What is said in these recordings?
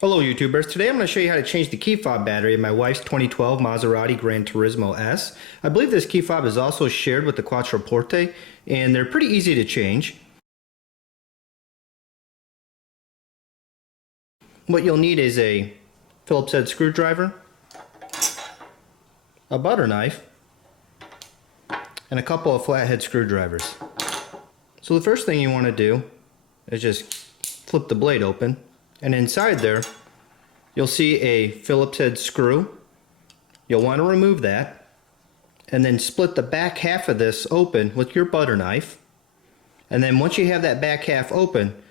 Hello YouTubers, today I'm going to show you how to change the key fob battery in my wife's 2012 Maserati Granturismo S. I believe this key fob is also shared with the Quattroporte, and they're pretty easy to change. What you'll need is a Phillips head screwdriver, a butter knife, and a couple of flathead screwdrivers. So the first thing you want to do is just flip the blade open, and inside there you'll see a Phillips head screw. You'll want to remove that and then split the back half of this open with your butter knife. And then once you have that back half open,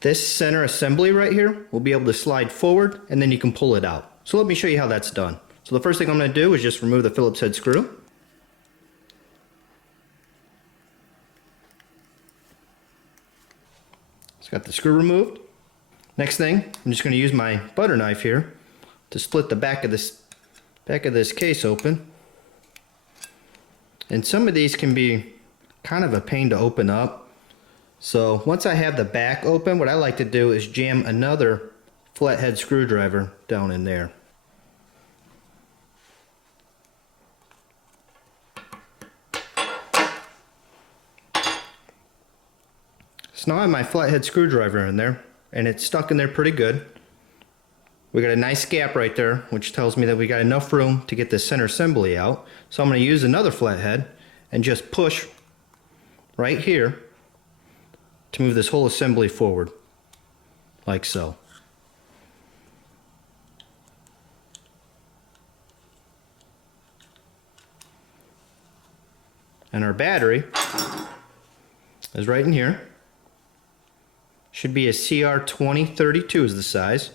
this center assembly right here will be able to slide forward, and then you can pull it out. So let me show you how that's done. So the first thing I'm going to do is just remove the Phillips head screw. It's got the screw removed. Next thing, I'm just going to use my butter knife here to split the back of this case open. And some of these can be kind of a pain to open up. So once I have the back open, what I like to do is jam another flathead screwdriver down in there. So now I have my flathead screwdriver in there, and it's stuck in there pretty good. We got a nice gap right there, which tells me that we got enough room to get the center assembly out. So I'm going to use another flathead and just push right here to move this whole assembly forward, like so. And our battery is right in here. Should be a CR2032 is the size.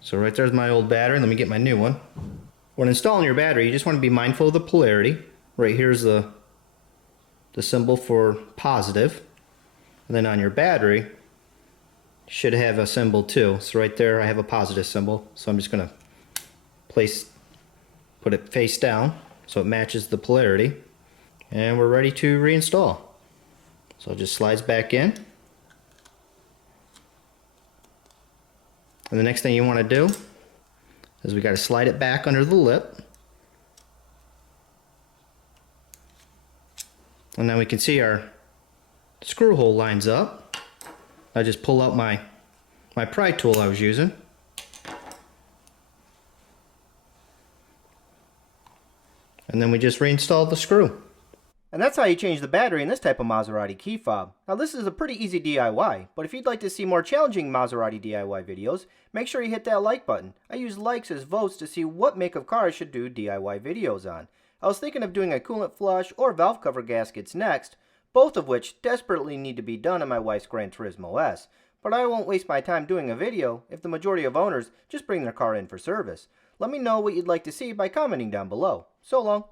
So right there's my old battery. Let me get my new one. When installing your battery, you just want to be mindful of the polarity. Right here's the symbol for positive. And then on your battery, you should have a symbol too. So right there I have a positive symbol. So I'm just going to put it face down so it matches the polarity. And we're ready to reinstall. So it just slides back in. And the next thing you want to do is we got to slide it back under the lip. And then we can see our screw hole lines up. I just pull out my pry tool I was using. And then we just reinstall the screw. And that's how you change the battery in this type of Maserati key fob. Now this is a pretty easy DIY, but if you'd like to see more challenging Maserati DIY videos, make sure you hit that like button. I use likes as votes to see what make of car I should do DIY videos on. I was thinking of doing a coolant flush or valve cover gaskets next, both of which desperately need to be done on my wife's Granturismo S. But I won't waste my time doing a video if the majority of owners just bring their car in for service. Let me know what you'd like to see by commenting down below. So long.